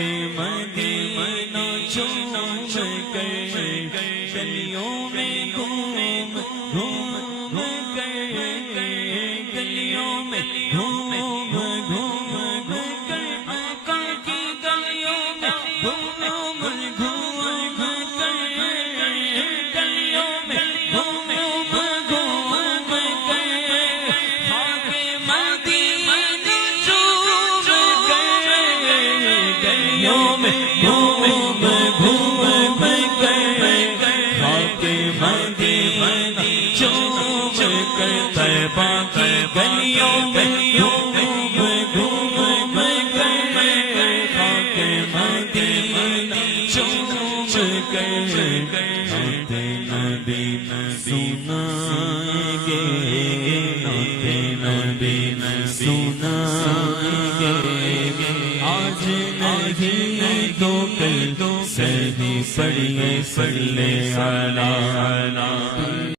مدینہ چوم کر گلیوں میں گھوم گھوم کر گلیوں میں گھوم گھوم کر آقا کی گلیوں میں گھوم گھوم کر گلیوں میں گھوم گھوم کر خاک مدینہ چوم کر گلیوں میں گھوم گھوم کر خاک مدینہ چوم کر طیبہ کی گلیوں میں گھوم گھوم کر خاک مدینہ چوم کر نعت نبی سنائیں گے، نعت نبی سنائیں گے، آج نہیں تو کل سہی پڑھیے صلی علی